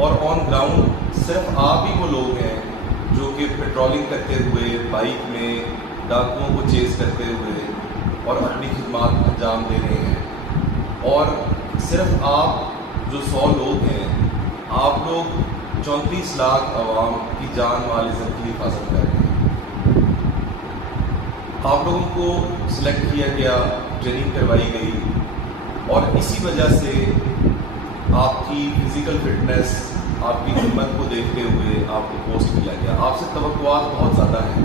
और on ground सिर्फ आप ही वो लोग हैं जो कि पेट्रोलिंग करते हुए बाइक में डाकुओं को चेस करते हुए और अपनी खिदमत अंजाम दे रहे हैं। और सिर्फ आप जो 100 लोग हैं, आप लोग 34 लाख आवाम की जान माल इज़्ज़त की हिफाजत कर रहे हैं। आप लोगों को सिलेक्ट किया गया, ट्रेनिंग करवाई गई और इसी वजह से आपकी फिज़िकल फिटनेस, आपकी हिम्मत को देखते हुए आपको पोस्ट किया गया। आपसे तवक्कुआत बहुत ज़्यादा हैं।